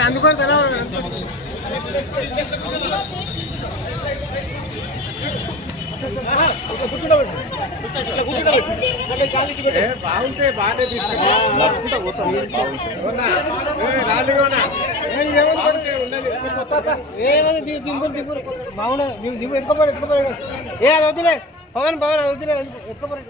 అందుకొని కదా బాగుంటే బాగానే తీసుకుంటా బాగుండదు దిగు ఎత్తుకోపోయి ఏ అది వద్దులే పవన్ పవన్ అది వద్దులే ఎత్తుకోపోయి